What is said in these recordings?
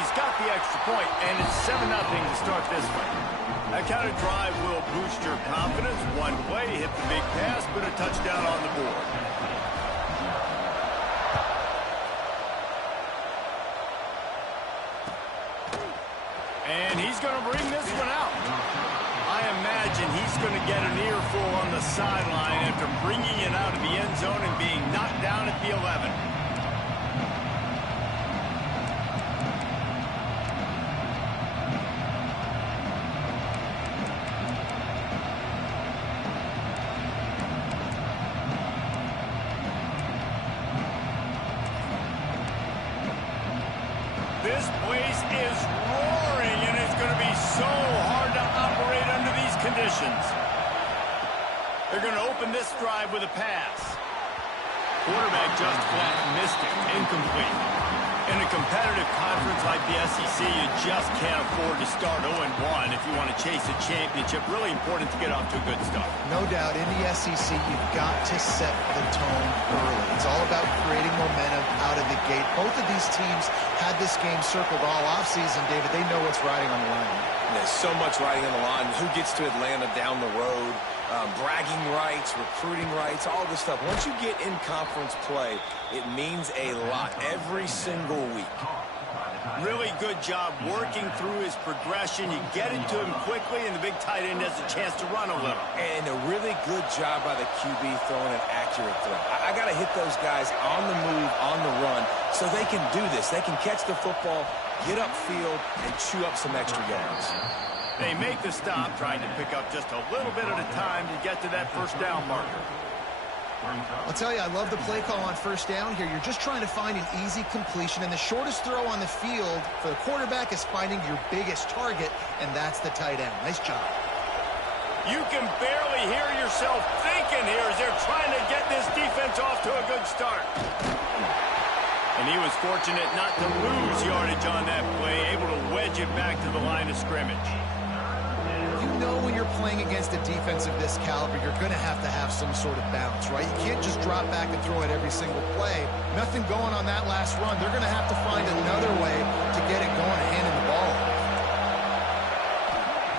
he's got the extra point, and it's 7-0 to start this one. That kind of drive will boost your confidence. One play, hit the big pass, but a touchdown on the board. And he's going to bring this one out. I imagine he's going to get an earful on the sideline after bringing it out of the end zone and being knocked down at the 11. This place is roaring, and it's going to be so hard to operate under these conditions. They're going to open this drive with a pass. Quarterback just flat missed it. Incomplete. In a competitive conference like the SEC, you just can't afford to start 0-1 if you want to chase a championship. Really important to get off to a good start. No doubt, in the SEC, you've got to set the tone early. It's all about creating momentum out of the gate. Both of these teams had this game circled all offseason, David. They know what's riding on the line. There's so much riding on the line. Who gets to Atlanta down the road? Bragging rights, recruiting rights, all this stuff. Once you get in conference play, it means a lot every single week. Really good job working through his progression. You get it to him quickly, and the big tight end has a chance to run a little. And a really good job by the QB throwing an accurate throw. I got to hit those guys on the move, on the run, so they can do this. They can catch the football, get upfield, and chew up some extra yards. They make the stop, trying to pick up just a little bit at a time to get to that first down marker. I'll tell you, I love the play call on first down here. You're just trying to find an easy completion, and the shortest throw on the field for the quarterback is finding your biggest target, and that's the tight end. Nice job. You can barely hear yourself thinking here as they're trying to get this defense off to a good start. And he was fortunate not to lose yardage on that play, able to wedge it back to the line of scrimmage. You know when you're playing against a defense of this caliber, you're going to have some sort of bounce, right? You can't just drop back and throw it every single play. Nothing going on that last run. They're going to have to find another way to get it going and handing the ball.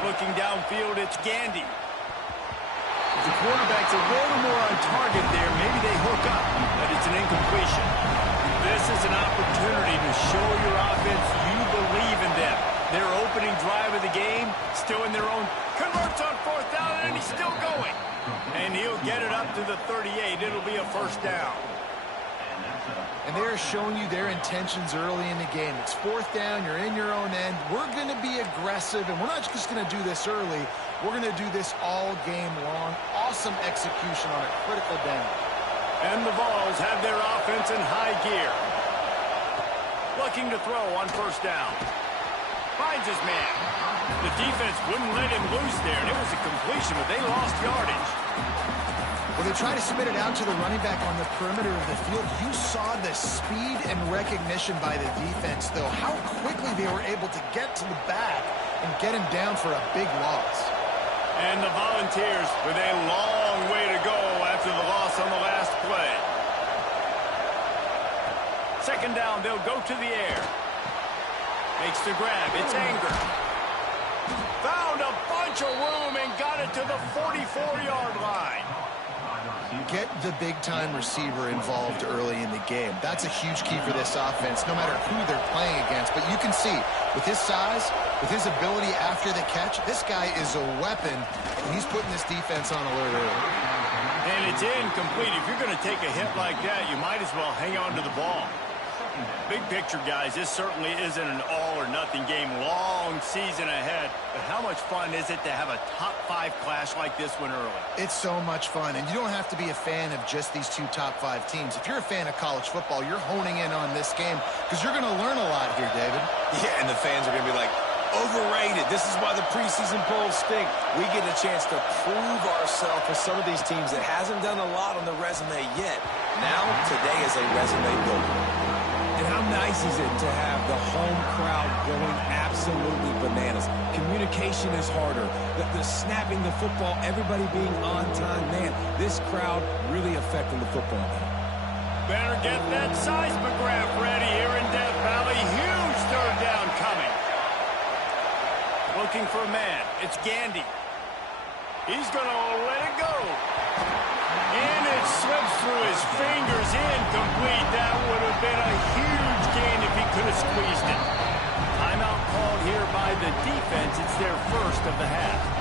Looking downfield, it's Gandy. If the quarterback's a little more on target there, maybe they hook up, but it's an incompletion. This is an opportunity to show your offense you believe in them. Their opening drive of the game, still in their own, converts on fourth down, and he's still going. And he'll get it up to the 38. It'll be a first down. And they're showing you their intentions early in the game. It's fourth down, you're in your own end. We're going to be aggressive, and we're not just going to do this early. We're going to do this all game long. Awesome execution on a critical down. And the Vols have their offense in high gear. Looking to throw on first down. Finds his man. The defense wouldn't let him loose there, and it was a completion, but they lost yardage. Well, they try to spit it out to the running back on the perimeter of the field. You saw the speed and recognition by the defense, though. How quickly they were able to get to the back and get him down for a big loss. And the Volunteers with a long way to go after the loss on the last play. Second down, they'll go to the air. Makes the grab. It's Anger. Found a bunch of room and got it to the 44-yard line. Get the big-time receiver involved early in the game. That's a huge key for this offense, no matter who they're playing against. But you can see, with his size, with his ability after the catch, this guy is a weapon, and he's putting this defense on alert early. And it's incomplete. If you're going to take a hit like that, you might as well hang on to the ball. Big picture, guys, this certainly isn't an all-or-nothing game. Long season ahead. But how much fun is it to have a top-5 clash like this one early? It's so much fun, and you don't have to be a fan of just these two top-5 teams. If you're a fan of college football, you're honing in on this game because you're going to learn a lot here, David. Yeah, and the fans are going to be like, overrated. This is why the preseason polls stink. We get a chance to prove ourselves for some of these teams that hasn't done a lot on the resume yet. Now, today is a resume builder. And how nice is it to have the home crowd going absolutely bananas? Communication is harder. The snapping the football, everybody being on time. Man, this crowd really affecting the football game. Better get that seismograph ready here in Death Valley. Huge third down looking for a man. It's Gandy. He's going to let it go. And it slips through his fingers. Incomplete. That would have been a huge gain if he could have squeezed it. Timeout called here by the defense. It's their first of the half.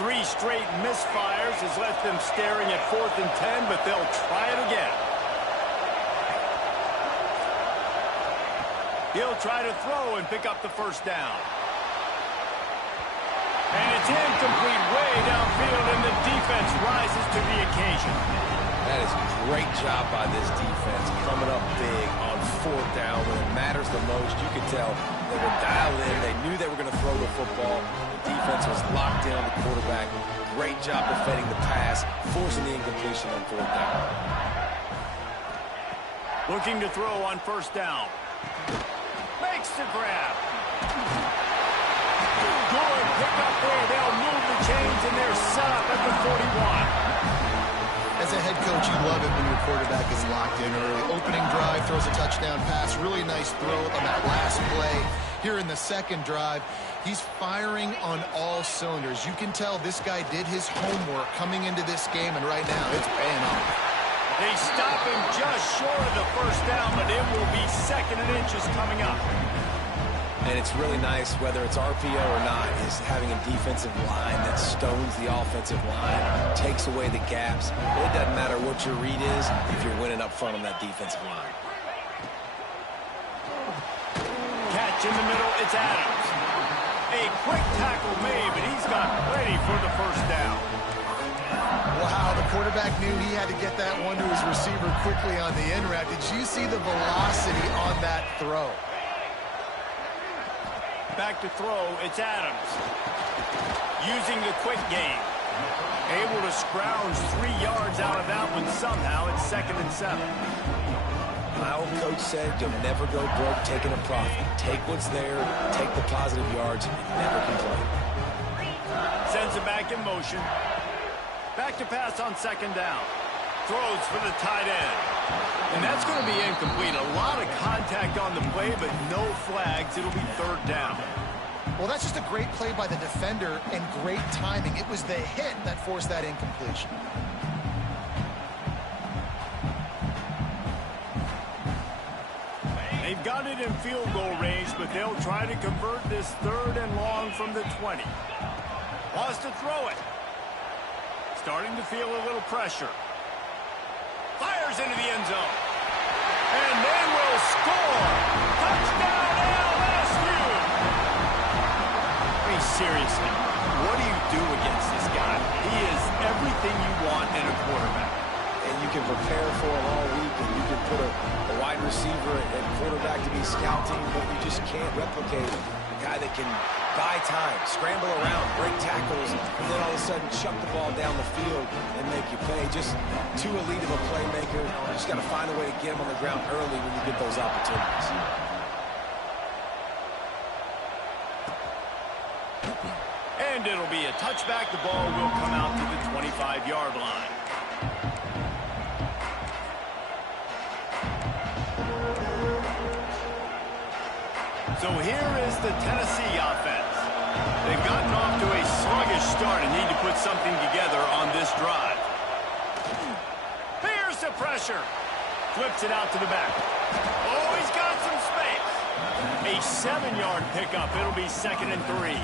Three straight misfires has left them staring at 4th and 10, but they'll try it again. He'll try to throw and pick up the first down. And it's incomplete way downfield, and the defense rises to the occasion. That is a great job by this defense, coming up big on 4th down when it matters the most. You could tell they were dialed in. They knew they were going to throw the football. The defense was locked in on the quarterback. Great job defending the pass, forcing the incompletion on 4th down. Looking to throw on 1st down. Makes the grab. Good pick up there. They'll move the chains, and they're set up at the 41. As a head coach, you love it when your quarterback is locked in early. Opening drive, throws a touchdown pass. Really nice throw on that last play. Here in the second drive, he's firing on all cylinders. You can tell this guy did his homework coming into this game, and right now it's paying off. They stop him just short of the 1st down, but it will be 2nd and inches coming up. And it's really nice, whether it's RPO or not, is having a defensive line that stones the offensive line, takes away the gaps. It doesn't matter what your read is if you're winning up front on that defensive line. Catch in the middle, it's Adams. A quick tackle made, but he's got ready for the 1st down. Wow, the quarterback knew he had to get that one to his receiver quickly on the in route. Did you see the velocity on that throw? Back to throw, it's Adams. Using the quick game. Able to scrounge 3 yards out of that one somehow. It's 2nd and 7. My old coach said you'll never go broke taking a profit. Take what's there, take the positive yards, and never complain. Sends it back in motion. Back to pass on 2nd down. Throws for the tight end. And that's going to be incomplete. A lot of contact on the play, but no flags. It'll be 3rd down. Well, that's just a great play by the defender and great timing. It was the hit that forced that incompletion. They've got it in field goal range, but they'll try to convert this 3rd and long from the 20. Wants to throw it. Starting to feel a little pressure. Fires into the end zone. And they will score. Touchdown LSU. I mean, seriously, what do you do against this guy? He is everything you want in a quarterback. And you can prepare for him all week, and you can put a wide receiver and quarterback to be scouting, but you just can't replicate a guy that can buy time, scramble around, break tackles, and then all of a sudden chuck the ball down the field and make you pay. Just too elite of a playmaker. You just got to find a way to get him on the ground early when you get those opportunities. And it'll be a touchback. The ball will come out to the 25-yard line. So here is the Tennessee offense. They've gotten off to a sluggish start and need to put something together on this drive. Here's the pressure. Flips it out to the back. Oh, he's got some space. A 7-yard pickup. It'll be 2nd and 3.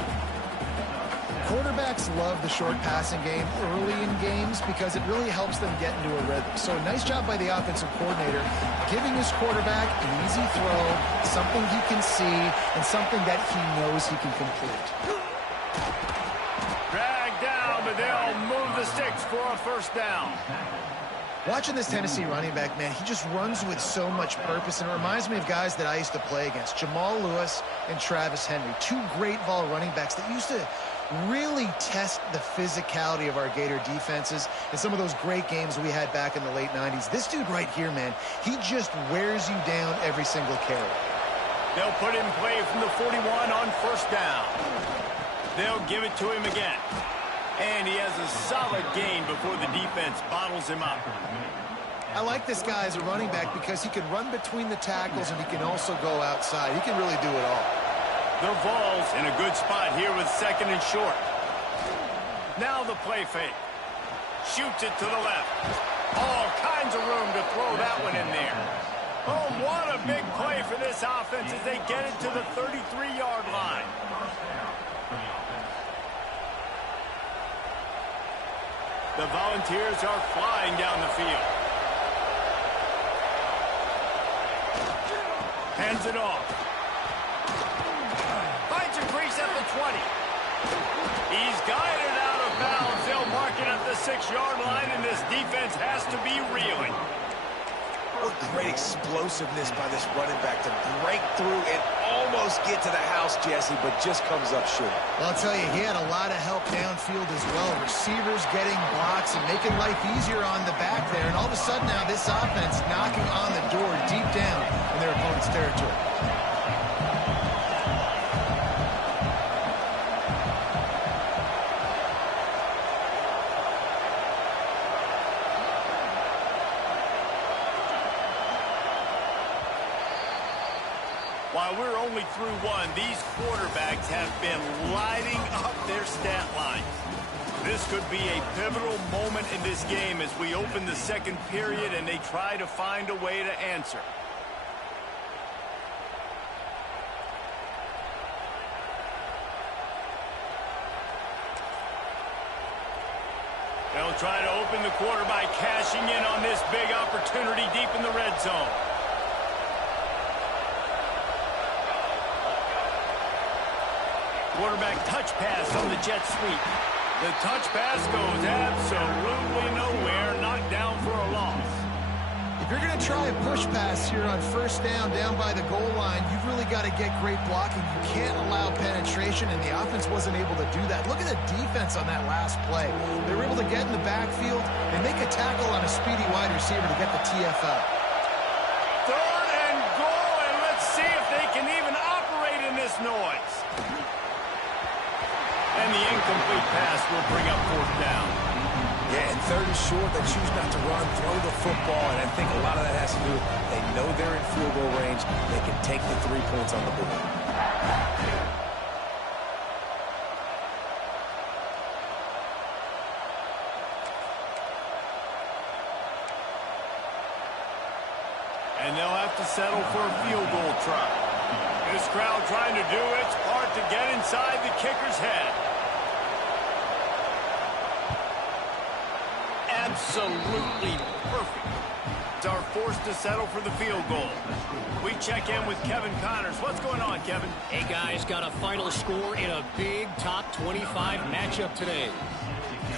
Quarterbacks love the short passing game early in games because it really helps them get into a rhythm. So nice job by the offensive coordinator, giving his quarterback an easy throw, something he can see, and something that he knows he can complete. Dragged down, but they'll move the sticks for a 1st down. Watching this Tennessee running back, man, he just runs with so much purpose, and it reminds me of guys that I used to play against, Jamal Lewis and Travis Henry, 2 great ball running backs that used to really test the physicality of our Gator defenses and some of those great games we had back in the late 90s. This dude right here, man, he just wears you down every single carry. They'll put him in play from the 41 on 1st down. They'll give it to him again. And he has a solid gain before the defense bottles him up. I like this guy as a running back because he can run between the tackles and he can also go outside. He can really do it all. The Vols in a good spot here with 2nd and short. Now the play fake. Shoots it to the left. All kinds of room to throw that one in there. Oh, what a big play for this offense as they get it to the 33-yard line. The Volunteers are flying down the field. Hands it off. Finds a crease at the 20. He's guided out of bounds. They'll mark it at the 6-yard line, and this defense has to be reeling. What great explosiveness by this running back to break through and almost get to the house, Jesse, but just comes up short. Well, I'll tell you, he had a lot of help downfield as well. Receivers getting blocks and making life easier on the back there. And all of a sudden now this offense knocking on the door deep down in their opponent's territory. While we're only through one, these quarterbacks have been lighting up their stat lines. This could be a pivotal moment in this game as we open the 2nd period and they try to find a way to answer. They'll try to open the quarter by cashing in on this big opportunity deep in the red zone. Quarterback touch pass on the jet sweep. The touch pass goes absolutely nowhere, knocked down for a loss. If you're going to try a push pass here on 1st down by the goal line, you've really got to get great blocking. You can't allow penetration, and the offense wasn't able to do that. Look at the defense on that last play. They were able to get in the backfield and make a tackle on a speedy wide receiver to get the TFL. 3rd and goal, and let's see if they can even operate in this noise. And the incomplete pass will bring up 4th down. Yeah, and 3rd and short, they choose not to run, throw the football, and I think a lot of that has to do with they know they're in field goal range. They can take the 3 points on the board. And they'll have to settle for a field goal try. This crowd trying to do its part to get inside the kicker's head. Absolutely perfect. Are forced to settle for the field goal. We check in with Kevin Connors. What's going on, Kevin? Hey, guys, got a final score in a big top 25 matchup today.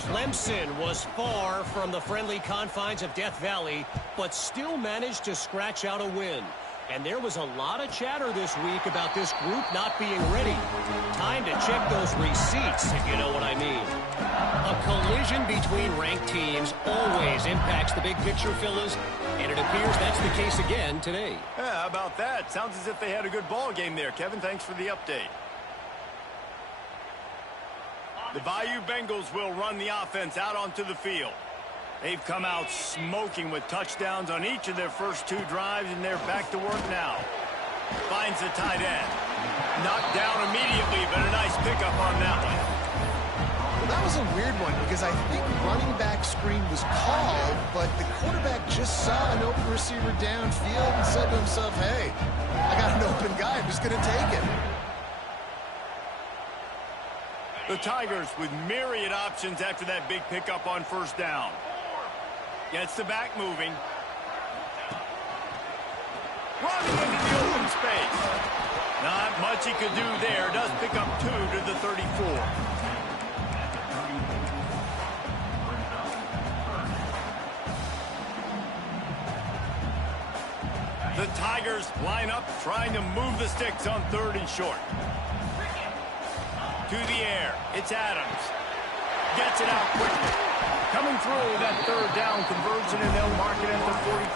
Clemson was far from the friendly confines of Death Valley, but still managed to scratch out a win. And there was a lot of chatter this week about this group not being ready. Time to check those receipts, if you know what I mean. A collision between ranked teams always impacts the big picture, fellas, and it appears that's the case again today. Yeah, how about that? Sounds as if they had a good ball game there. Kevin, thanks for the update. The Bayou Bengals will run the offense out onto the field. They've come out smoking with touchdowns on each of their first 2 drives, and they're back to work now. Finds the tight end. Knocked down immediately, but a nice pickup on that one. Well, that was a weird one because I think running back screen was called, but the quarterback just saw an open receiver downfield and said to himself, hey, I got an open guy. I'm just going to take it. The Tigers with myriad options after that big pickup on 1st down. Gets the back moving. Running into the open space. Not much he could do there. Does pick up 2 to the 34. The Tigers line up trying to move the sticks on 3rd and short. To the air. It's Adams. Gets it out quickly. Coming through that 3rd down conversion, and they'll mark it at the 43.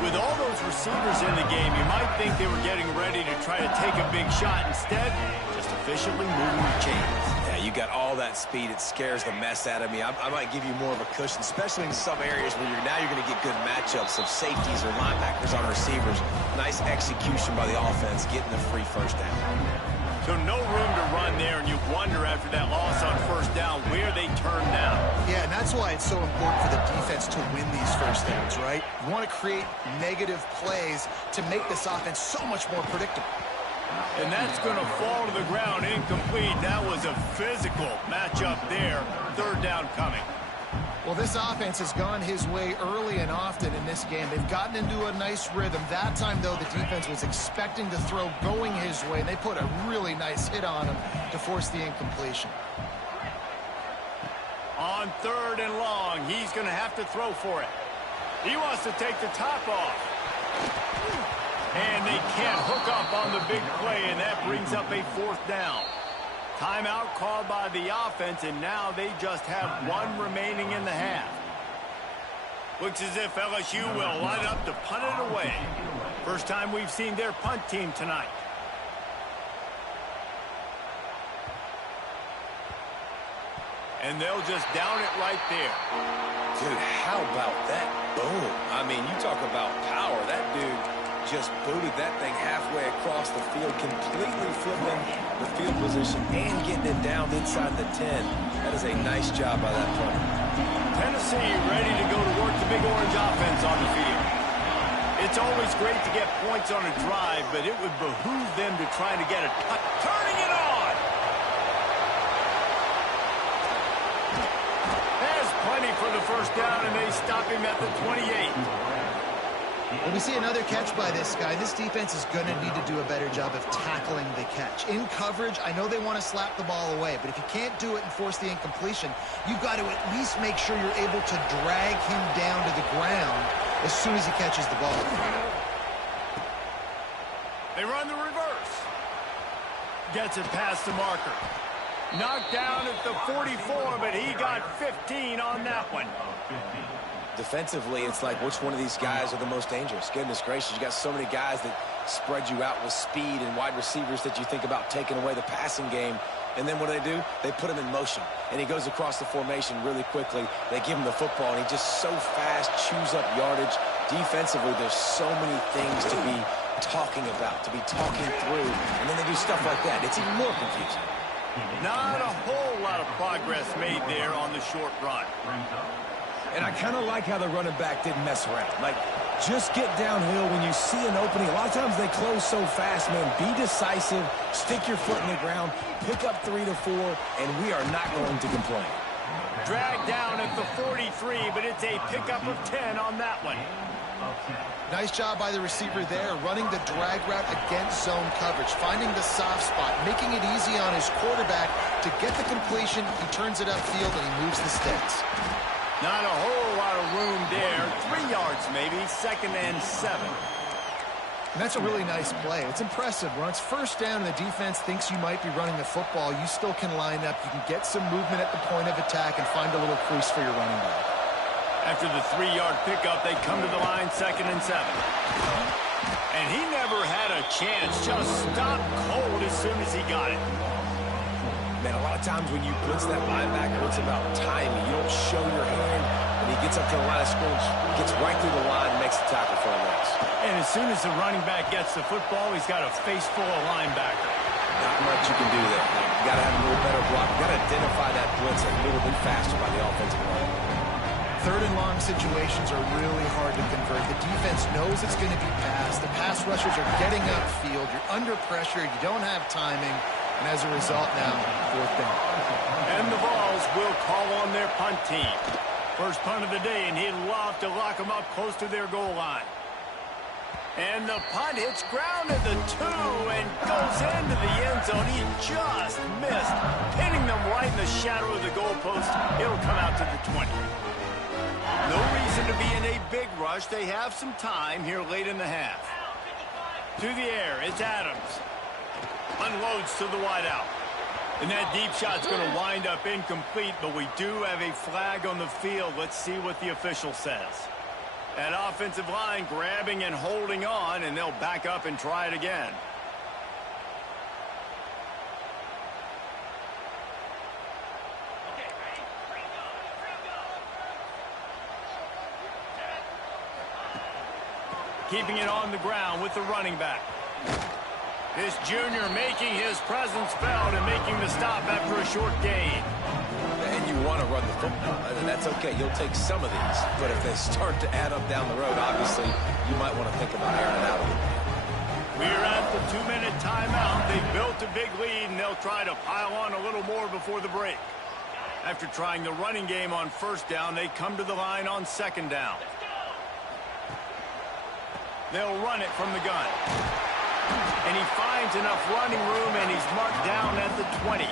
With all those receivers in the game, you might think they were getting ready to try to take a big shot. Instead, just efficiently moving the chains. Yeah, you got all that speed. It scares the mess out of me. I might give you more of a cushion, especially in some areas where you're going to get good matchups of safeties or linebackers on receivers. Nice execution by the offense, getting the free first down. So no room to run there, and you wonder after that loss on first down where they turn now. Yeah, and that's why it's so important for the defense to win these first downs, right? You want to create negative plays to make this offense so much more predictable. And that's going to fall to the ground incomplete. That was a physical matchup there. Third down coming. Well, this offense has gone his way early and often in this game. They've gotten into a nice rhythm. That time, though, the defense was expecting to throw going his way, and they put a really nice hit on him to force the incompletion. On third and long, he's going to have to throw for it. He wants to take the top off. And they can't hook up on the big play, and that brings up a fourth down. Timeout called by the offense, and now they just have one remaining in the half. Looks as if LSU will line up to punt it away. First time we've seen their punt team tonight. And they'll just down it right there. Dude, how about that? Boom. I mean, you talk about power. That dude just booted that thing halfway across the field, completely flipping the field position and getting it down inside the 10. That is a nice job by that punter. Tennessee ready to go to work the big orange offense on the field. It's always great to get points on a drive, but it would behoove them to try to get a touch. Turning it on! There's plenty for the first down, and they stop him at the 28. Well, we see another catch by this guy. This defense is going to need to do a better job of tackling the catch. In coverage, I know they want to slap the ball away, but if you can't do it and force the incompletion, you've got to at least make sure you're able to drag him down to the ground as soon as he catches the ball. They run the reverse. Gets it past the marker. Knocked down at the 44, but he got 15 on that one. Defensively, it's like which one of these guys are the most dangerous? Goodness gracious, you got so many guys that spread you out with speed and wide receivers that you think about taking away the passing game. And then what do? They put him in motion. And he goes across the formation really quickly. They give him the football, and he just so fast chews up yardage. Defensively, there's so many things to be talking about, to be talking through. And then they do stuff like that. It's even more confusing. Not a whole lot of progress made there on the short run. And I kind of like how the running back didn't mess around. Like, just get downhill when you see an opening. A lot of times they close so fast, man. Be decisive, stick your foot in the ground, pick up 3 to 4, and we are not going to complain. Dragged down at the 43, but it's a pickup of 10 on that one. Nice job by the receiver there, running the drag route against zone coverage, finding the soft spot, making it easy on his quarterback to get the completion. He turns it upfield, and he moves the sticks. Not a whole lot of room there. 3 yards maybe, 2nd and 7. And that's a really nice play. It's impressive. When it's first down and the defense thinks you might be running the football, you still can line up. You can get some movement at the point of attack and find a little crease for your running back. After the 3-yard pickup, they come to the line 2nd and 7. And he never had a chance. Just stopped cold as soon as he got it. Man, a lot of times when you blitz that linebacker, it's about timing. You don't show your hand. When he gets up to the line of scrimmage, gets right through the line, makes the tackle for a loss. And as soon as the running back gets the football, he's got a face full of linebacker. Not much you can do there. You got to have a little better block. You got to identify that blitz a little bit faster by the offensive line. 3rd and long situations are really hard to convert. The defense knows it's going to be passed. The pass rushers are getting upfield. You're under pressure. You don't have timing. And as a result now, 4th down. And the Vols will call on their punt team. First punt of the day, and he'd love to lock them up close to their goal line. And the punt hits ground at the 2 and goes into the end zone. He just missed, hitting them right in the shadow of the goalpost. It'll come out to the 20. No reason to be in a big rush. They have some time here late in the half. To the air, it's Adams. Unloads to the wideout. And that deep shot's going to wind up incomplete, but we do have a flag on the field. Let's see what the official says. That offensive line grabbing and holding on, and they'll back up and try it again. keeping it on the ground with the running back. This junior making his presence felt and making the stop after a short gain. And you want to run the football, and that's okay. You'll take some of these. But if they start to add up down the road, obviously, you might want to think about airing it out a little bit. We're at the 2-minute timeout. They've built a big lead, and they'll try to pile on a little more before the break. After trying the running game on first down, they come to the line on second down. They'll run it from the gun. And he finds enough running room, and he's marked down at the 20.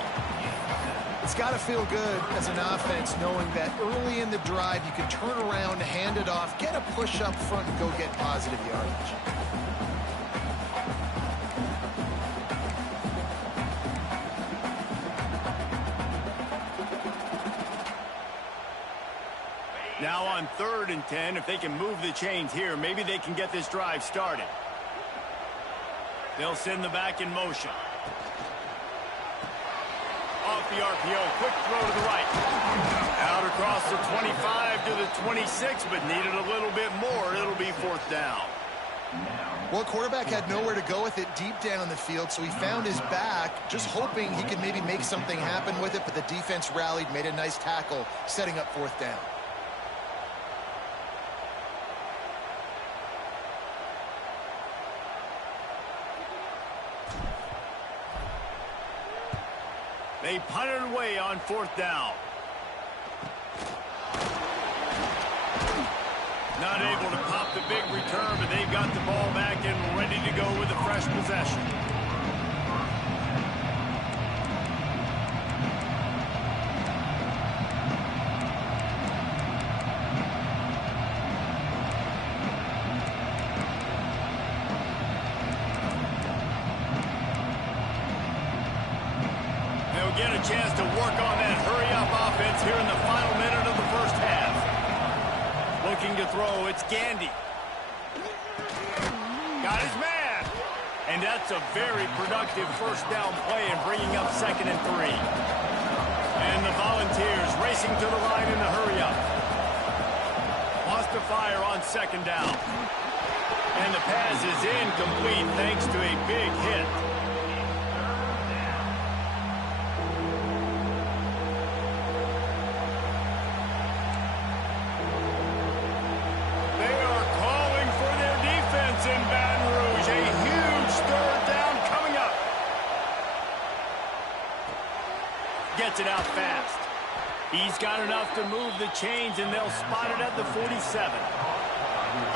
It's got to feel good as an offense knowing that early in the drive you can turn around, hand it off, get a push up front, and go get positive yardage. Now on 3rd and 10, if they can move the chains here, maybe they can get this drive started. They'll send the back in motion. Off the RPO, quick throw to the right. Out across the 25 to the 26, but needed a little bit more. It'll be 4th down. Well, quarterback had nowhere to go with it deep down the field, so he found his back, just hoping he could maybe make something happen with it, but the defense rallied, made a nice tackle, setting up 4th down. They punt it away on 4th down. Not able to pop the big return, but they've got the ball back and ready to go with a fresh possession. Get a chance to work on that hurry-up offense here in the final minute of the first half. Looking to throw, it's Gandy. Got his man. And that's a very productive first down play and bringing up 2nd and 3. And the Volunteers racing to the line in the hurry-up. Wants to fire on 2nd down. And the pass is incomplete thanks to a big hit. In Baton Rouge, a huge 3rd down coming up. Gets it out fast. He's got enough to move the chains, and they'll spot it at the 47.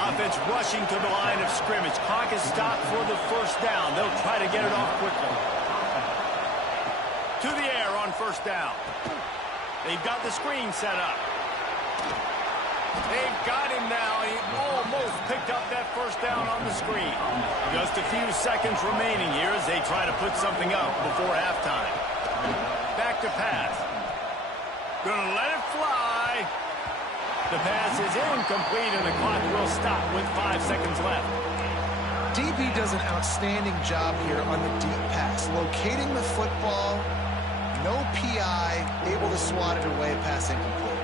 Offense rushing to the line of scrimmage. Clock is stopped for the 1st down. They'll try to get it off quickly. To the air on 1st down. They've got the screen set up. They've got him now. He almost picked up that 1st down on the screen. Just a few seconds remaining here as they try to put something up before halftime. Back to pass. Gonna let it fly. The pass is incomplete, and the clock will stop with 5 seconds left. DB does an outstanding job here on the deep pass, locating the football, no PI, able to swat it away, pass incomplete.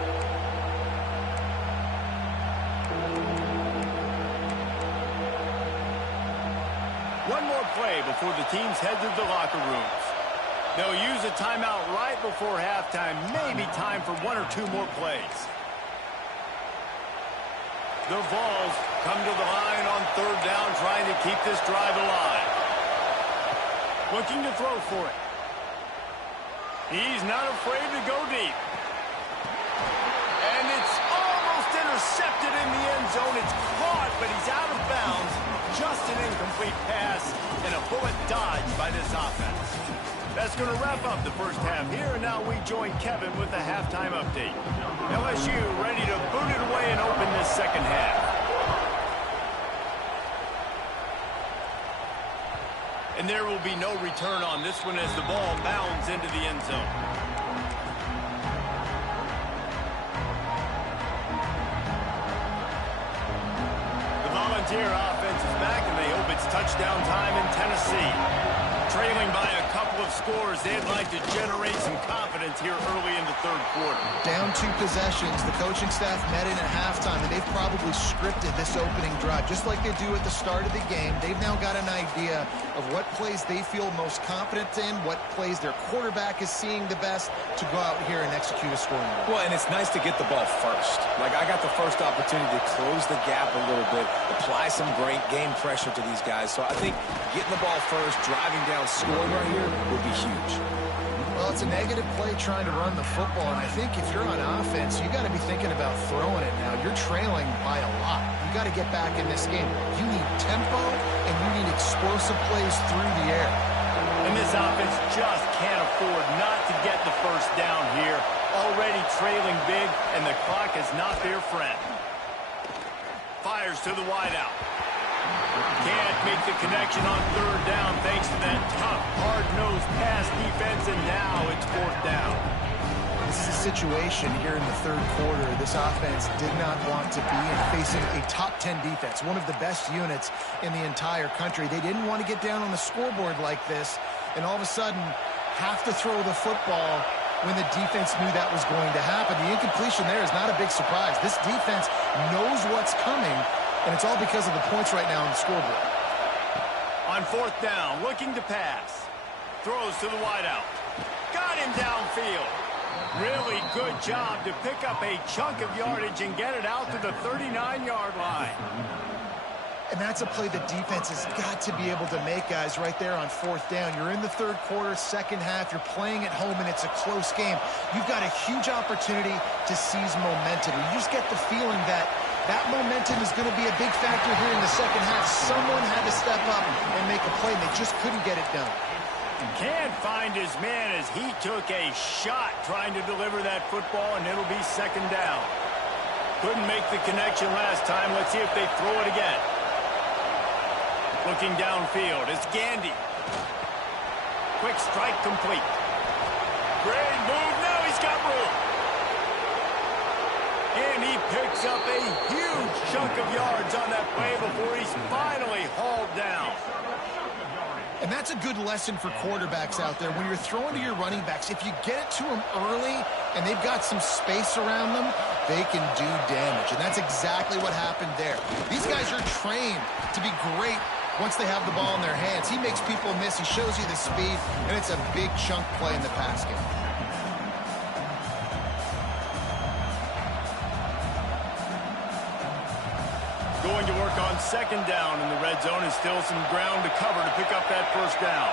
One more play before the teams head to the locker rooms. They'll use a timeout right before halftime, maybe time for 1 or 2 more plays. The Vols come to the line on 3rd down, trying to keep this drive alive. Looking to throw for it. He's not afraid to go deep. And it's almost intercepted in the end zone. It's caught, but he's out of bounds. Just an incomplete pass and a bullet dodged by this offense. That's going to wrap up the first half here, and now we join Kevin with the halftime update. LSU ready to boot it away and open this second half. And there will be no return on this one as the ball bounds into the end zone. The Volunteer offense is back, and they hope it's touchdown time in Tennessee. Trailing by a couple couple of scores they'd like to generate some confidence here early in the third quarter. Down 2 possessions. The coaching staff met in at halftime, and they've probably scripted this opening drive. Just like they do at the start of the game, they've now got an idea of what plays they feel most confident in, what plays their quarterback is seeing the best to go out here and execute a scoring drive. Well, and it's nice to get the ball first. Like, I got the first opportunity to close the gap a little bit, apply some great game pressure to these guys. So I think getting the ball first, driving down, scoring right here would be huge. Well, it's a negative play trying to run the football, and I think if you're on offense, you got to be thinking about throwing it now. You're trailing by a lot. You got to get back in this game. You need tempo, and you need explosive plays through the air. And this offense just can't afford not to get the first down here. Already trailing big, and the clock is not their friend. Fires to the wideout. Can't make the connection on third down thanks to that tough, hard-nosed pass defense, and now it's fourth down. This is a situation here in the third quarter this offense did not want to be in, facing a top 10 defense, one of the best units in the entire country. They didn't want to get down on the scoreboard like this, and all of a sudden have to throw the football when the defense knew that was going to happen. The incompletion there is not a big surprise. This defense knows what's coming, and it's all because of the points right now on the scoreboard. On fourth down, looking to pass. Throws to the wideout. Got him downfield. Really good job to pick up a chunk of yardage and get it out to the 39-yard line. And that's a play the defense has got to be able to make, guys, right there on fourth down. You're in the third quarter, second half. You're playing at home, and it's a close game. You've got a huge opportunity to seize momentum. You just get the feeling that that momentum is going to be a big factor here in the second half. Someone had to step up and make a play, and they just couldn't get it done. Can't find his man as he took a shot trying to deliver that football, and it'll be second down. Couldn't make the connection last time. Let's see if they throw it again. Looking downfield, it's Gandy. Quick strike complete. Great move, now he's got room. And he picks up a huge chunk of yards on that play before he's finally hauled down. And that's a good lesson for quarterbacks out there. When you're throwing to your running backs, if you get it to them early and they've got some space around them, they can do damage. And that's exactly what happened there. These guys are trained to be great once they have the ball in their hands. He makes people miss. He shows you the speed, and it's a big chunk play in the pass game. Going to work on second down in the red zone, and still some ground to cover to pick up that first down.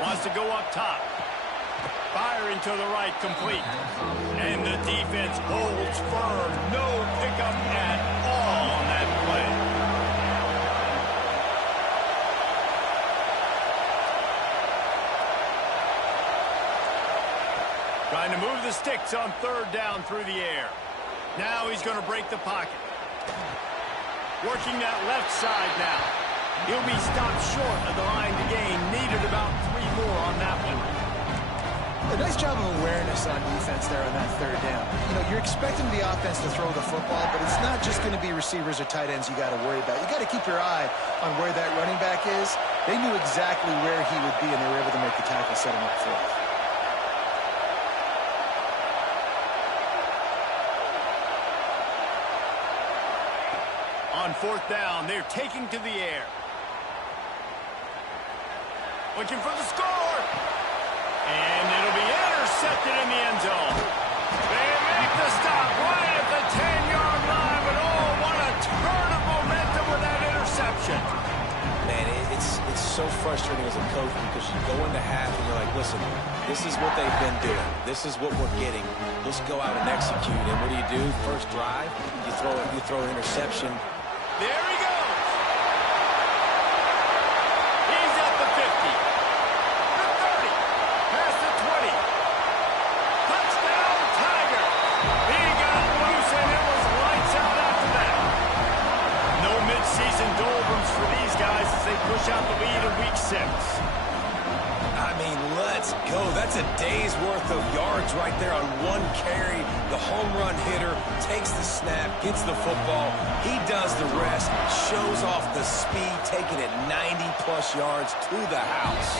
Wants to go up top. Firing to the right, complete. And the defense holds firm. No pickup at all on that play. Trying to move the sticks on third down through the air. Now he's going to break the pocket. Working that left side now. He'll be stopped short of the line to gain. Needed about 3 more on that one. A nice job of awareness on defense there on that third down. You know, you're expecting the offense to throw the football, but it's not just going to be receivers or tight ends you got to worry about. You got to keep your eye on where that running back is. They knew exactly where he would be, and they were able to make the tackle, set him up for it. On fourth down, they're taking to the air. Looking for the score. And it'll be intercepted in the end zone. They make the stop right at the 10-yard line, but oh, what a turn of momentum with that interception. Man, it's so frustrating as a coach because you go into half and you're like, listen, this is what they've been doing. This is what we're getting. Let's go out and execute. And what do? First drive, you throw an interception. There he goes. He's at the 50. The 30. Past the 20. Touchdown, Tiger. He got loose, and it was lights out after that. No midseason doldrums for these guys as they push out the lead in week 6. I mean, let's go. That's a day's worth of yards right there on one carry. The home run hitter takes the snap, gets the football. He does the rest, shows off the speed, taking it 90-plus yards to the house.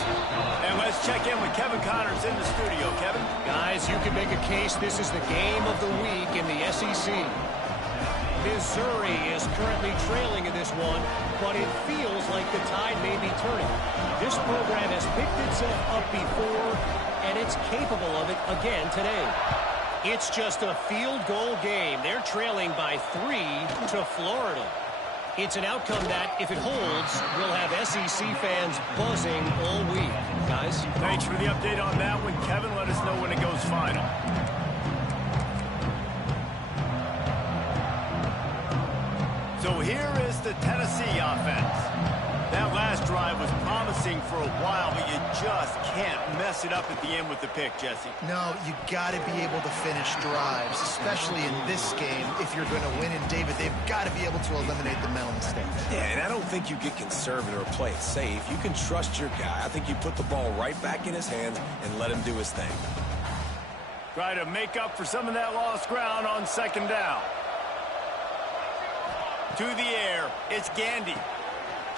And let's check in with Kevin Connors in the studio. Kevin? Guys, you can make a case this is the game of the week in the SEC. Missouri is currently trailing in this one, but it feels like the tide may be turning. This program has picked itself up before, and it's capable of it again today. It's just a field goal game. They're trailing by 3 to Florida. It's an outcome that, if it holds, will have SEC fans buzzing all week. Guys? Thanks for the update on that one, Kevin. Let us know when it goes final. So here is the Tennessee offense. That last drive was promising for a while, but you just can't mess it up at the end with the pick, Jesse. No, you got to be able to finish drives, especially in this game. If you're going to win, and David, they've got to be able to eliminate the mental mistakes. Yeah, and I don't think you get conservative or play it safe. You can trust your guy. I think you put the ball right back in his hands and let him do his thing. Try to make up for some of that lost ground on second down. To the air, it's Gandy.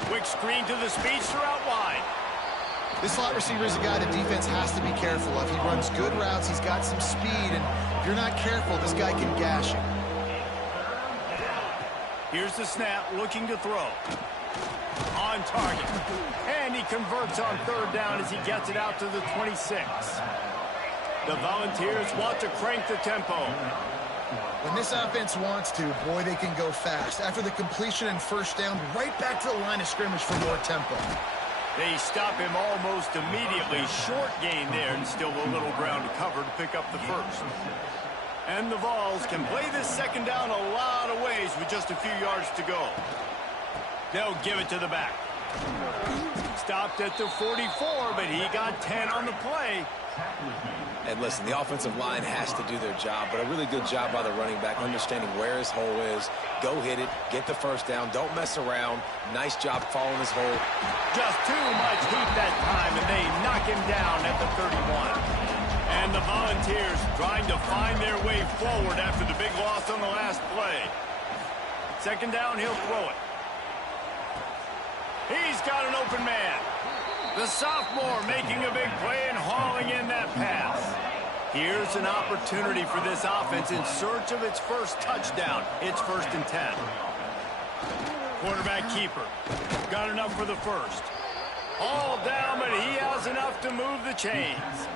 Quick screen to the speedster out wide. This slot receiver is a guy the defense has to be careful of. He runs good routes, he's got some speed, and if you're not careful, this guy can gash you. Here's the snap, looking to throw. On target. And he converts on third down as he gets it out to the 26. The Volunteers want to crank the tempo. When this offense wants to, boy, they can go fast. After the completion and first down, right back to the line of scrimmage for more tempo. They stop him almost immediately. Short gain there, and still a little ground to cover to pick up the first. And the Vols can play this second down a lot of ways with just a few yards to go. They'll give it to the back. Stopped at the 44, but he got 10 on the play. And listen, the offensive line has to do their job, but a really good job by the running back, understanding where his hole is. Go hit it, get the first down, don't mess around. Nice job following his hole. Just too much heat that time, and they knock him down at the 31. And the Volunteers trying to find their way forward after the big loss on the last play. Second down, he'll throw it. He's got an open man. The sophomore making a big play and hauling in that pass. Here's an opportunity for this offense in search of its first touchdown. It's 1st and 10. Quarterback keeper. Got enough for the first. All down, but he has enough to move the chains.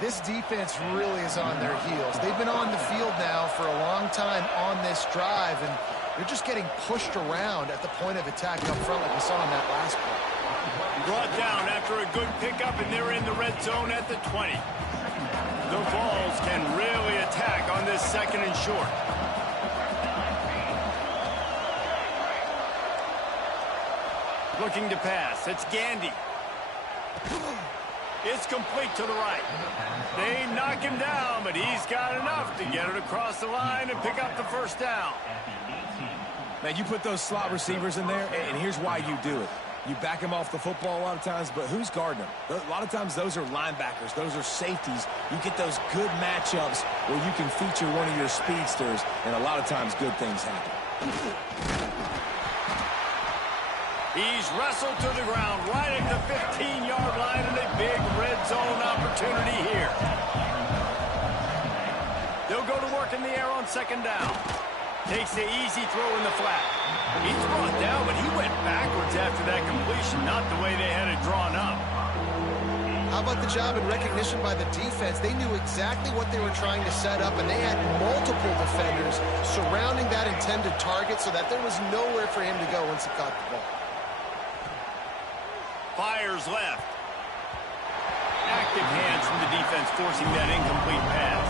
This defense really is on their heels. They've been on the field now for a long time on this drive, and they're just getting pushed around at the point of attack up front like we saw in that last play. Brought down after a good pickup, and they're in the red zone at the 20. The Vols can really attack on this second and short. Looking to pass. It's Gandy. It's complete to the right. They knock him down, but he's got enough to get it across the line and pick up the first down. Now, you put those slot receivers in there, and here's why you do it. You back them off the football a lot of times, but who's guarding them? A lot of times those are linebackers. Those are safeties. You get those good matchups where you can feature one of your speedsters, and a lot of times good things happen. He's wrestled to the ground right at the 15-yard line, and a big red zone opportunity here. They'll go to work in the air on second down. Takes the easy throw in the flat. He's brought down, but he went backwards after that completion, not the way they had it drawn up. How about the job and recognition by the defense? They knew exactly what they were trying to set up, and they had multiple defenders surrounding that intended target so that there was nowhere for him to go once he caught the ball. Fires left. Active hands from the defense forcing that incomplete pass.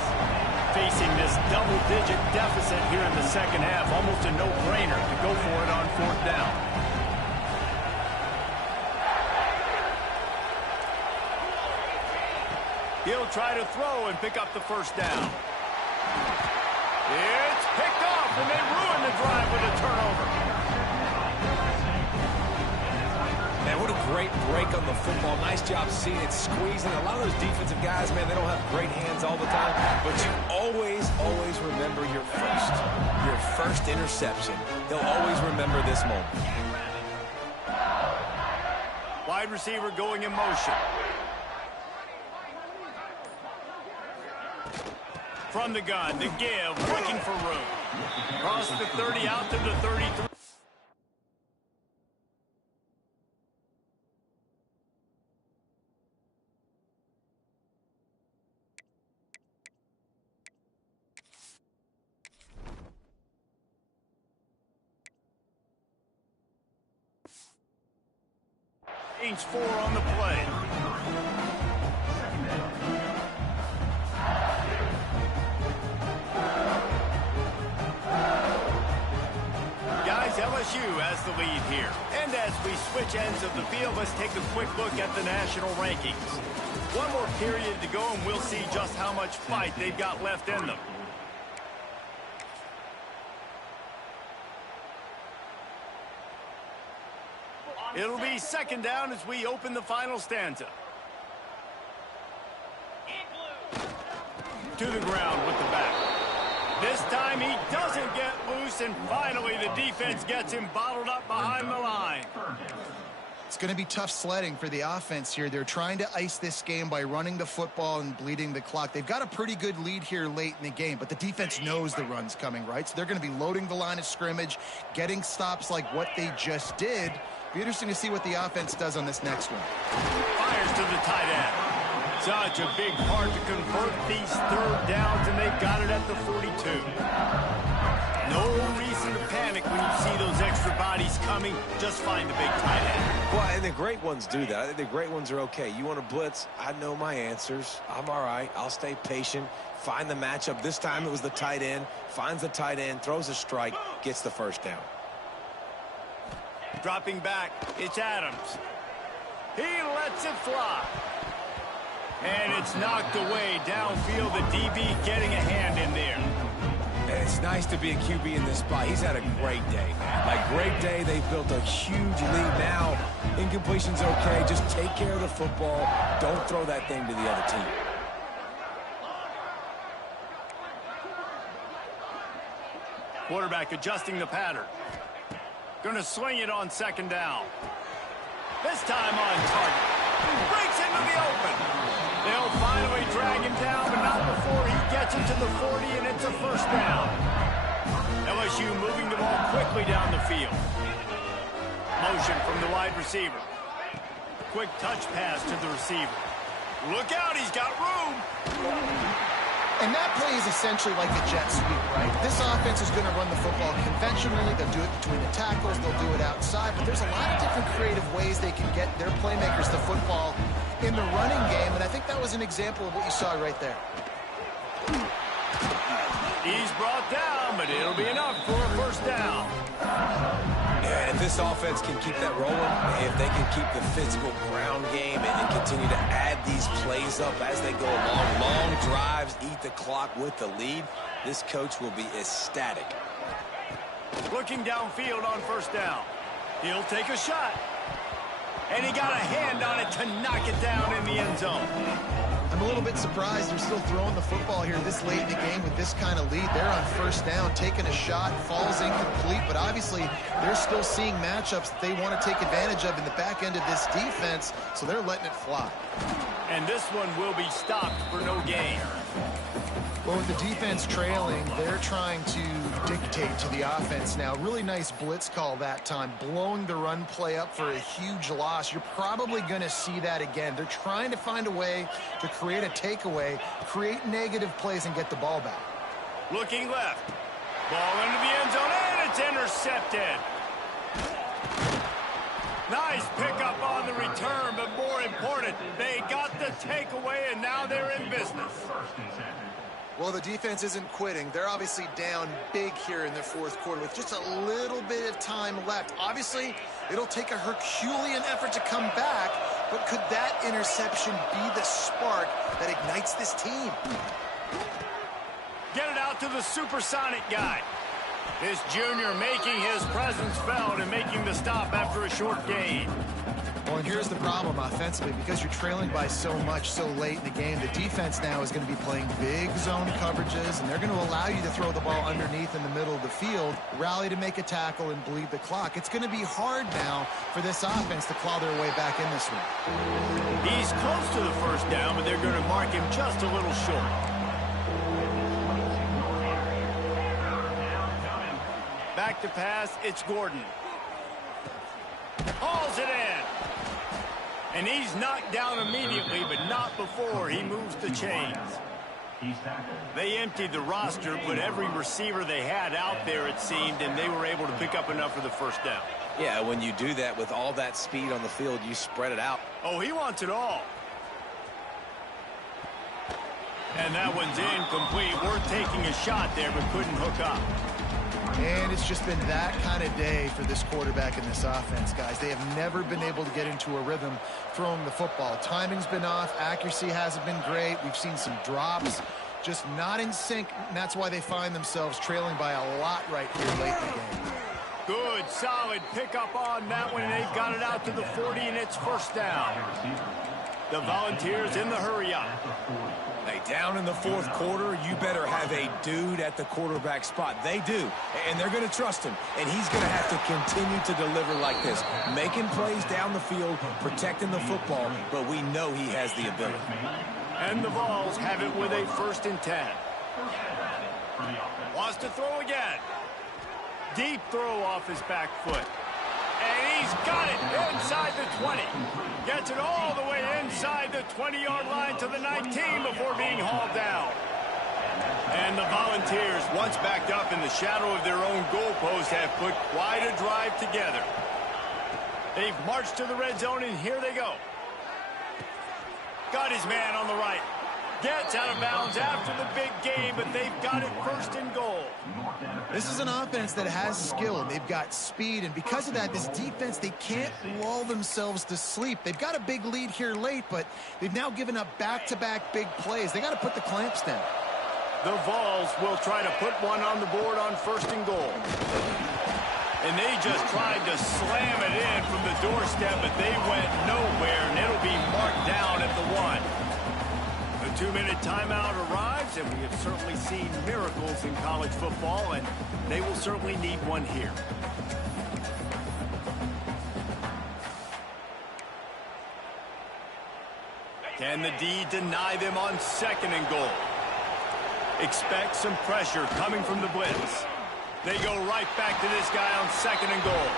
Facing this double-digit deficit here in the second half, almost a no-brainer to go for it on 4th down. He'll try to throw and pick up the first down. It's picked off, and they ruin the drive with a turnover. Man, what a great break on the football. Nice job seeing it, squeezing. A lot of those defensive guys, man, they don't have great hands all the time, but you always remember your first interception. They'll always remember this moment. Wide receiver going in motion. From the gun, the give, looking for room. Across the 30, out to the 33. Change 4 on the play. Guys, LSU has the lead here. And as we switch ends of the field, let's take a quick look at the national rankings. One more period to go, and we'll see just how much fight they've got left in them. It'll be second down as we open the final stanza. To the ground with the back. This time he doesn't get loose, and finally the defense gets him bottled up behind the line. It's going to be tough sledding for the offense here. They're trying to ice this game by running the football and bleeding the clock. They've got a pretty good lead here late in the game, but the defense knows the run's coming, right? So they're going to be loading the line of scrimmage, getting stops like what they just did. Be interesting to see what the offense does on this next one. Fires to the tight end. Such a big part to convert these third downs, and they've got it at the 42. No reason to panic when you see those extra bodies coming. Just find the big tight end. Well, and the great ones do that. I think the great ones are okay. You want to blitz? I know my answers. I'm all right. I'll stay patient. Find the matchup. This time it was the tight end. Finds the tight end, throws a strike, gets the first down. Dropping back, it's Adams. He lets it fly. And it's knocked away downfield. The DB getting a hand in there. And it's nice to be a QB in this spot. He's had a great day, man. Like, great day. They've built a huge lead now. Incompletion's okay. Just take care of the football. Don't throw that thing to the other team. Quarterback adjusting the pattern. Going to swing it on second down. This time on target. Breaks into the open. They'll finally drag him down, but not before he gets it to the 40, and it's a first down. LSU moving the ball quickly down the field. Motion from the wide receiver. Quick touch pass to the receiver. Look out, he's got room. And that play is essentially like a jet sweep, right? This offense is going to run the football conventionally. They'll do it between the tackles. They'll do it outside. But there's a lot of different creative ways they can get their playmakers the football in the running game. And I think that was an example of what you saw right there. He's brought down, but it'll be enough for a first down. And if this offense can keep that rolling, if they can keep the physical ground game and continue to add these plays up as they go along, long drives, eat the clock with the lead, this coach will be ecstatic. Looking downfield on first down. He'll take a shot. And he got a hand on it to knock it down in the end zone. I'm a little bit surprised they're still throwing the football here this late in the game with this kind of lead. They're on first down, taking a shot, falls incomplete, but obviously they're still seeing matchups that they want to take advantage of in the back end of this defense, so they're letting it fly. And this one will be stopped for no gain. Well, with the defense trailing, they're trying to dictate to the offense now. Really nice blitz call that time, blowing the run play up for a huge loss. You're probably going to see that again. They're trying to find a way to create a takeaway, create negative plays, and get the ball back. Looking left. Ball into the end zone, and it's intercepted. Nice pickup on the return, but more important, they got the takeaway, and now they're in business. Well, the defense isn't quitting. They're obviously down big here in the fourth quarter with just a little bit of time left. Obviously, it'll take a Herculean effort to come back, but could that interception be the spark that ignites this team? Get it out to the supersonic guy. This junior making his presence felt and making the stop after a short gain. Well, and here's the problem offensively. Because you're trailing by so much so late in the game, the defense now is going to be playing big zone coverages, and they're going to allow you to throw the ball underneath in the middle of the field, rally to make a tackle, and bleed the clock. It's going to be hard now for this offense to claw their way back in this one. He's close to the first down, but they're going to mark him just a little short. Back to pass, it's Gordon. Hauls it in. And he's knocked down immediately, but not before he moves the chains. They emptied the roster, put every receiver they had out there, it seemed, and they were able to pick up enough for the first down. Yeah, when you do that with all that speed on the field, you spread it out. Oh, he wants it all. And that one's incomplete. We're taking a shot there, but couldn't hook up. And it's just been that kind of day for this quarterback in this offense, guys. They have never been able to get into a rhythm throwing the football. Timing's been off. Accuracy hasn't been great. We've seen some drops, just not in sync. And that's why they find themselves trailing by a lot right here late in the game. Good, solid pickup on that one, and they've got it out to the 40, and it's first down. The Volunteers in the hurry-up. Hey, down in the fourth quarter, you better have a dude at the quarterback spot. They do, and they're going to trust him, and he's going to have to continue to deliver like this, making plays down the field, protecting the football, but we know he has the ability. And the Vols have it with a 1st and 10. Wants to throw again. Deep throw off his back foot. And he's got it inside the 20. Gets it all the way inside the 20-yard line to the 19 before being hauled down. And the Volunteers, once backed up in the shadow of their own goalpost, have put quite a drive together. They've marched to the red zone, and here they go. Got his man on the right. Gets out of bounds after the big game, but they've got it 1st and goal. This is an offense that has skill, and they've got speed, and because of that, this defense, they can't lull themselves to sleep. They've got a big lead here late, but they've now given up back-to-back big plays. They got to put the clamps down. The Vols will try to put one on the board on 1st and goal. And they just tried to slam it in from the doorstep, but they went nowhere, and it'll be marked down at the 1. The 2-minute timeout arrives, and we have certainly seen miracles in college football, and they will certainly need one here. Can the D deny them on 2nd and goal? Expect some pressure coming from the blitz. They go right back to this guy on 2nd and goal.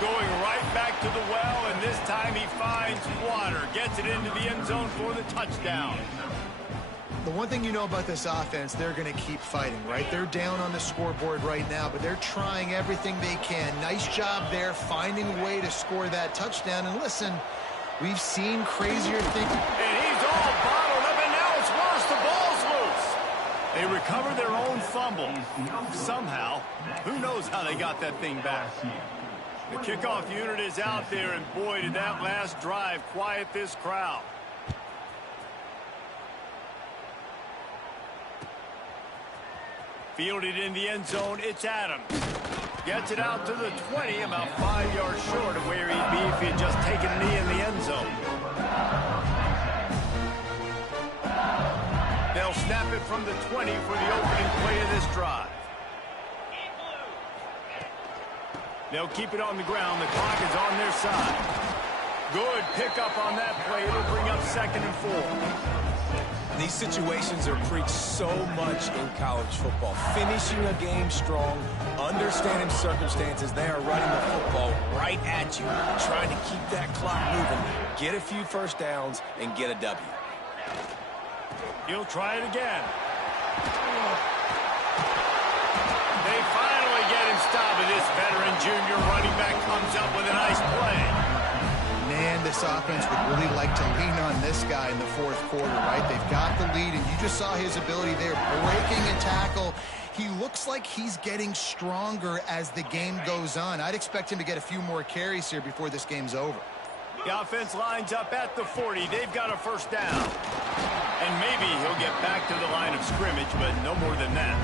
Going right back to the well, and this time he finds water. Gets it into the end zone for the touchdown. The one thing you know about this offense, they're going to keep fighting, right? They're down on the scoreboard right now, but they're trying everything they can. Nice job there, finding a way to score that touchdown. And listen, we've seen crazier things. And he's all bottled up, and now it's worse. The ball's loose. They recover their own fumble. Somehow, who knows how they got that thing back. The kickoff unit is out there, and boy, did that last drive quiet this crowd. Fielded in the end zone, it's Adams. Gets it out to the 20, about 5 yards short of where he'd be if he had just taken a knee in the end zone. They'll snap it from the 20 for the opening play of this drive. They'll keep it on the ground. The clock is on their side. Good pickup on that play. It'll bring up 2nd and 4. These situations are preached so much in college football. Finishing a game strong, understanding circumstances. They are running the football right at you, trying to keep that clock moving, get a few first downs, and get a W. He'll try it again. They finally get him stopped, and this veteran junior running back comes up with a nice play. Man, this offense would really like to lean on this guy in the fourth quarter, right? They've got the lead, and you just saw his ability there, breaking a tackle. He looks like he's getting stronger as the game goes on. I'd expect him to get a few more carries here before this game's over. The offense lines up at the 40. They've got a first down. And maybe he'll get back to the line of scrimmage, but no more than that.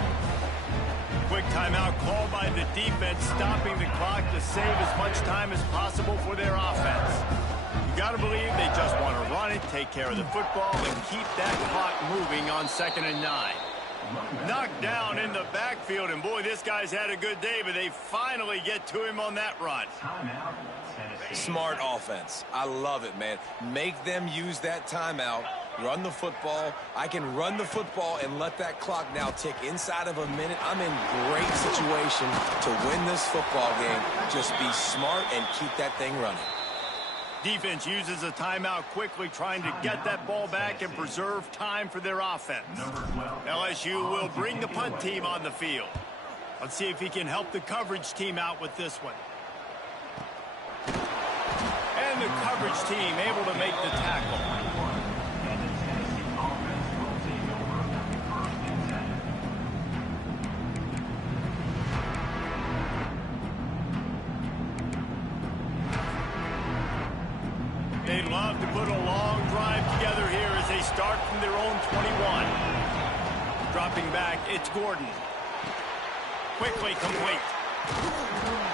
Quick timeout called by the defense, stopping the clock to save as much time as possible for their offense. got to believe they just want to run it, take care of the football, and keep that clock moving on 2nd and 9. Knocked down in the backfield, and boy, this guy's had a good day, but they finally get to him on that run. Smart offense. I love it, man. Make them use that timeout, run the football. I can run the football and let that clock now tick inside of a minute. I'm in great situation to win this football game. Just be smart and keep that thing running. Defense uses a timeout quickly, trying to get that ball back and preserve time for their offense. LSU will bring the punt team on the field. Let's see if he can help the coverage team out with this one. And the coverage team able to make the tackle. They love to put a long drive together here as they start from their own 21. Dropping back, it's Gordon. Quickly complete.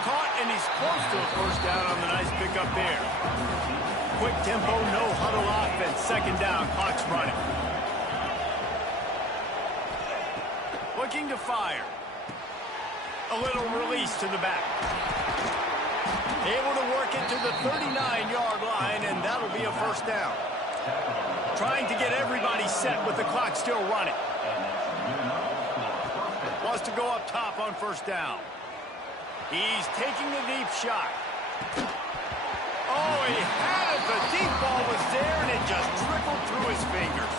Caught, and he's close to a first down on the nice pickup there. Quick tempo, no huddle offense. 2nd down, clock's running. Looking to fire. A little release to the back. Able to work it to the 39-yard line, and that'll be a first down. Trying to get everybody set with the clock still running. Wants to go up top on first down. He's taking the deep shot. Oh, he had it. The deep ball was there, and it just trickled through his fingers.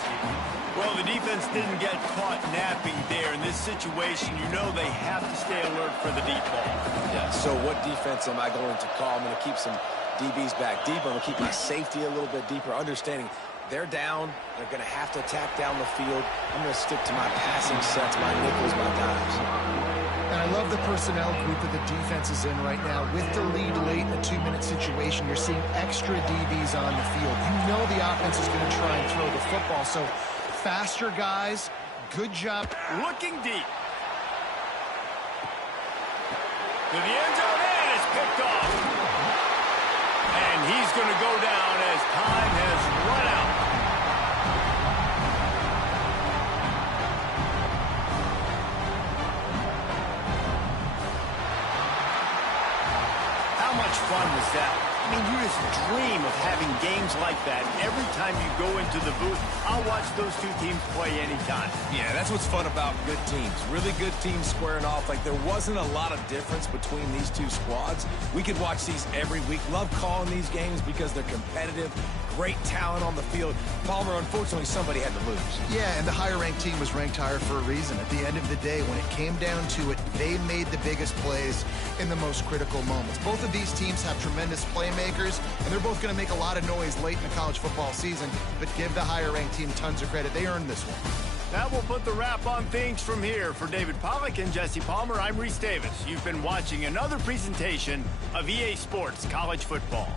Well, the defense didn't get caught napping there. In this situation, you know they have to stay alert for the deep ball. Yeah, so what defense am I going to call? I'm going to keep some DBs back deep. I'm going to keep my safety a little bit deeper, understanding they're down. They're going to have to attack down the field. I'm going to stick to my passing sets, my nickels, my dimes. And I love the personnel group that the defense is in right now. With the lead late in a 2-minute situation, you're seeing extra DBs on the field. You know the offense is going to try and throw the football, so faster guys, good job. Looking deep. To the end zone, and it's picked off. And he's going to go down as time has run out. How much fun was that? I mean, you just dream of having games like that. Every time you go into the booth, I'll watch those two teams play anytime. Yeah, that's what's fun about good teams. Really good teams squaring off. Like, there wasn't a lot of difference between these two squads. We could watch these every week. Love calling these games because they're competitive. Great talent on the field. Palmer, unfortunately, somebody had to lose. Yeah, and the higher-ranked team was ranked higher for a reason. At the end of the day, when it came down to it, they made the biggest plays in the most critical moments. Both of these teams have tremendous playmakers, and they're both going to make a lot of noise late in the college football season, but give the higher-ranked team tons of credit. They earned this one. That will put the wrap on things from here. For David Pollack and Jesse Palmer, I'm Reese Davis. You've been watching another presentation of EA Sports College Football.